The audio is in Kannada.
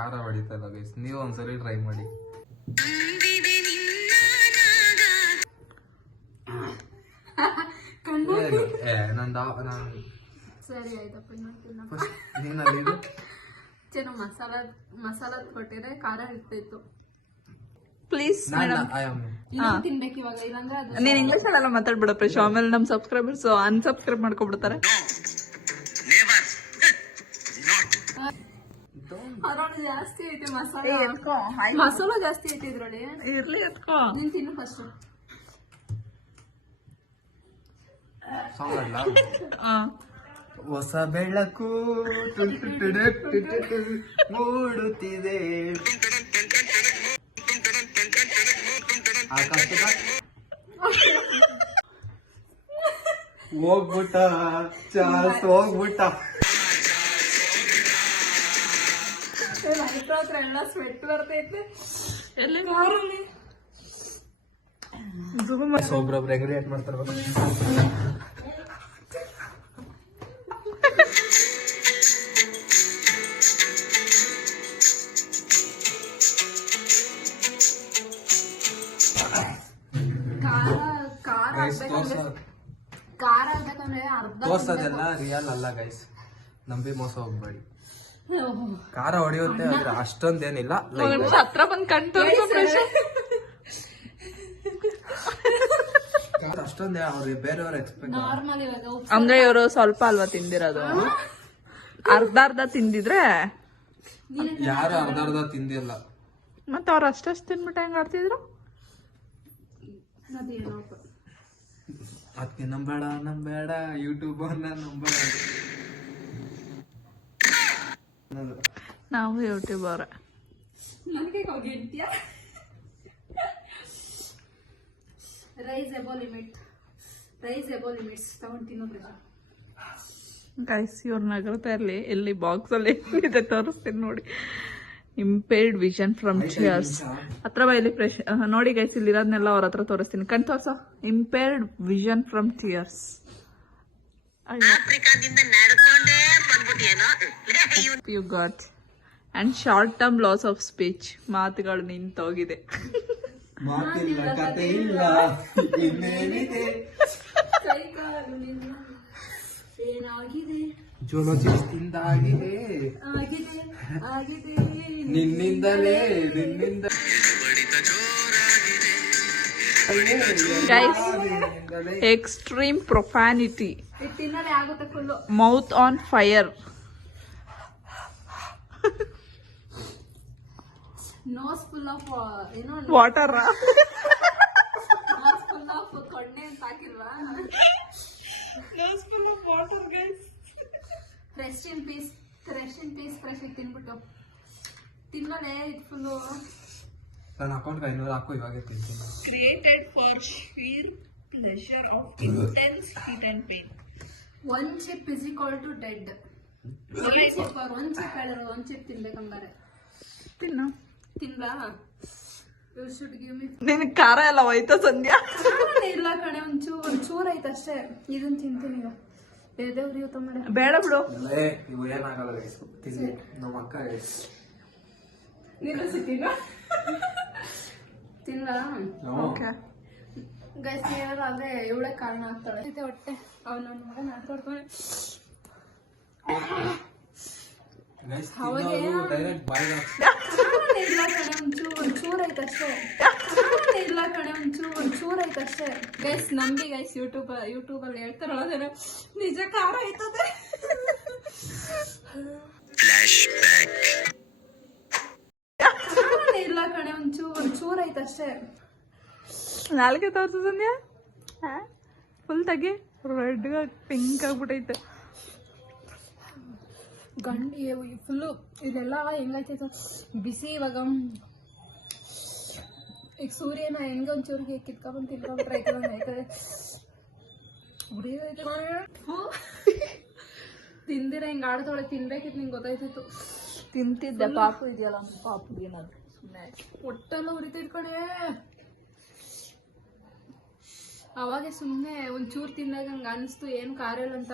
ಖಾರ ಹೊಡಿತಲ್ಲ ಗೈಸ್, ನೀವು ಒಂದ್ಸರಿ ಟ್ರೈ ಮಾಡಿ. ಸರಿ ಆಯ್ತಪ್ಪ, ಮಸಾಲ ಕೊಟ್ಟಿದ್ರೆ ಖಾರ ಇರ್ತಿತ್ತು. ಪ್ಲೀಸ್ ತಿನ್ಬೇಕು ಇವಾಗ, ಇಲ್ಲಾಂದ್ರೆ ನೀನ್ ಇಂಗ್ಲಿಷ್ ಅಲ್ಲೆಲ್ಲ ಮಾತಾಡ್ಬಿಡಪ್ಪ, ಆಮೇಲೆ ನಮ್ ಸಬ್ಸ್ಕ್ರೈಬರ್ಸ್ ಅನ್ಸಬ್ಸ್ಕ್ರೈಬ್ ಮಾಡ್ಕೊಬಿಡ್ತಾರೆ. ಅದ್ರೊಳಗೆ ಜಾಸ್ತಿ ಐತೆ ಮಸಾಲ ಜಾಸ್ತಿ ಐತೆ ಇದ್ರೊಳಗೆ. ಇರ್ಲಿ ಎತ್ಕೋ, ನೀನ್ ತಿನ್ನು ಫಸ್ಟ್. ಹೊಸ ಬೆಳಕು ಮೂಡುತ್ತಿದೆ, ಹೋಗ್ಬಿಟ್ಟ ಚಾರ್ಸ್ ಹೋಗ್ಬಿಟ್ಟ. ಎಲ್ಲ ಇವತ್ತು ಸ್ವೆಟ್ ಬರ್ತೈತೆ. ಎಲ್ಲಿ ಒಬ್ರೊಬ್ರು ಹೆಂಗ್ ರಿಯಾಕ್ಟ್ ಮಾಡ್ತಾರ. ಖಾರ ಆಗ್ಬೇಕಂದ್ರೆ ಅರ್ಧ ತೋರ್ಸೋದೆಲ್ಲ ರಿಯಲ್ ಅಲ್ಲ ಗೈಸ್, ನಂಬಿ ಮೋಸ ಹೋಗ್ಬೇಡಿ. ಖಾರ ಹೊಡೆಯುತ್ತೆ ಆದ್ರೆ ಅಷ್ಟೊಂದೇನಿಲ್ಲ. ಹತ್ರ ಬಂದ್ ಕಂಡು ಅಷ್ಟೊಂದೇ ಅವ್ರಿಗೆ ಬೇರೆಯವ್ರ ಎಕ್ಸ್ಪೆಕ್ಟ್. ನಾರ್ಮಲ್ ಇವಾಗ ಅಂದ್ರೆ ಇವರು ಸ್ವಲ್ಪ ಅಲ್ವಾ ತಿಂದಿರೋದು, ಅರ್ಧ ತಿಂದಿದ್ರೆ ಯಾರು ಅರ್ಧ ತಿಂದಿಲ್ಲ. ಮತ್ತೆ ಅವ್ರು ಅಷ್ಟಷ್ಟು ತಿನ್ಬಿಟ್ಟು ಹೆಂಗ್ ಆಡ್ತಿದ್ರು. ಅದಕ್ಕೆ ನಂಬೇಡ ಯೂಟ್ಯೂಬ್ ನಂಬೇಡ. ನಾವು ಯೂಟ್ಯೂಬರ್. ನನಗೆ ಹೋಗಿದ್ಯಾ ರೈಸ್ ಎಬೋ ಲಿಮಿಟ್ಸ್ ತಗೊಂಡು ತಿನ್ನೋದ್ರಿಂದ. ಗೈಸ್ ಇವ್ರ ನಗರತಾ ಇರ್ಲಿ, ಎಲ್ಲಿ ಬಾಕ್ಸ್ ಅಲ್ಲಿ ಇದೆ ತೋರಿಸ್ತೀನಿ ನೋಡಿ. Impaired vision from tears. ಹತ್ರ ಬೈಲಿ ಫ್ರೆಶ್ ನೋಡಿ ಗೈಸ್, ಇಲ್ಲಿ ಇರೋದ್ನೆಲ್ಲ ಅವ್ರ ಹತ್ರ ತೋರಿಸ್ತೀನಿ. ಕಣ್ ತೋರ್ಸ. Impaired vision from tears. You got. And short term loss of speech. ಮಾತುಗಳು ನಿಂತೋಗಿದೆ. ಮಾತಿಲ್ಲ ಕತೆ ಇಲ್ಲ ಇನ್ನೇನಿದೆ, ಏನಾಗಿದೆ ಜೋಲೋ ಚಿಂತಾಗಿದೆ ನಿನ್ನಿಂದಲೇ ಗೈಸ್ ಎಕ್ಸ್ಟ್ರೀಮ್ ಪ್ರೊಫಾನಿಟಿ, ತಿನ್ನೋದೇ ಆಗುತ್ತೆ full. Mouth on fire, nose full of ಏನೋ ವಾಟರ್, ನೋಸ್ ಫುಲ್ ಆಫ್ ಕೊಣ್ಣೆ ಅಂತ ಹಾಕಿಲ್ವಾ. Nose full of water guys. Rest in peace fresh ತಿನ್ಬಿಟ್ಟು ತಿನ್ನೋದೇ ಇದು ಫುಲ್ಲು. ನನ್ನ ಅಕೌಂಟ್ಗೆ 500 ಹಾಕು, ಇವಾಗ ತಿಂತೀನಿ. Created for sheer pleasure of intense heat and pain. One chip is equal to dead. One chip ಹೇಳಿದ್ರು, one chip ತಿನ್ಬೇಕಂಗಾರೆ. ತಿನ್ಲಾ? You should give me. ನಿನ್ ಖಾರ ಎಲ್ಲ ಹೋಯ್ತಾ ಸಂಧ್ಯಾ? ಇಲ್ಲ ಕಣೆ, ಒಂಚೂರು ಐತೆ ಅಷ್ಟೇ. ಇದನ್ನ ತಿಂತೀನಿ ಈಗ. ಎದೆ ಉರಿಯುತ್ತ ಮಾಡೆ. ಬೇಡ ಬಿಡು. ಇವು ಏನಾಗಲ್ಲ ಗೈಸ್, ತಿನ್ನಿ. ನಮ್ಮ ಅಕ್ಕ ನಿಲ್ಲಿಸ್ತೀನ ತಿನ್ಲಾ? ಓಕೆ ಗೈಸ್, ಅದೇ ಇವಳೆ ಕಾರಣ ಆಗ್ತಾಳೆ. ಹೊಟ್ಟೆ ಅವನ ಮಗ ಮಾತಾಡ್ತಾನೆ. ಡೈರೆಕ್ಟ್ ಬಾಯ್ ಇಲ್ಲ ಕಣೆ, ಒಂಚೂರು ಐತೆ ಅಷ್ಟೇ. ಇಲ್ಲ ಕಣೆ, ಒಂಚೂರು ಐತೆ ಅಷ್ಟೇ. ಗೈಸ್ ನಂಬಿ ಗೈಸ್, ಯೂಟ್ಯೂಬಲ್ಲಿ ಹೇಳ್ತಾರಲ್ಲ ನಿಜ ಖಾರ ಐತದೆ. ಇಲ್ಲ ಕಣೆ, ಒಂಚೂರು ಐತೆ ಅಷ್ಟೇ. ನಾಲ್ಕೆ ತೋರ್ಸು ಸಂಧ್ಯಾ. ಫುಲ್ ತೆಗಿ, ರೆಡ್ ಪಿಂಕ್ ಆಗ್ಬಿಟ್ಟೈತೆ. ಗಂಡಿ ಫುಲ್ಲು ಇದೆಲ್ಲ ಹೆಂಗೈತೆ ಬಿಸಿ. ಇವಾಗ ಈಗ ಸೂರ್ಯನ ಹೆಂಗ ಒಂಚೂರಿಗೆ ಕಿತ್ಕೊಂಡ್ ತಿನ್ಕೊಂಡ್ರೆ ಆಯ್ತದೆ. ಉರಿಯೈತೆ ತಿಂದಿರ ಹಿಂಗ ಆಡದೊಳಗೆ ತಿನ್ಬೇಕಿತ್ತು, ನಿಂಗೆ ಗೊತ್ತಾಯ್ತಿತ್ತು. ತಿಂತಿದ್ದೆ, ಪಾಪು ಇದೆಯಲ್ಲ, ಪಾಪು ಏನಾದ್ರು ಸುಮ್ಮನೆ ಒಟ್ಟೆಲ್ಲ ಉರಿತೈತ್ ಕಣೆ. ಅವಾಗ ಸುಮ್ಮನೆ ಒಂಚೂರು ತಿಂದಾಗ ಹಂಗ ಅನಿಸ್ತು ಏನು ಖಾರ ಇಲ್ಲ ಅಂತ.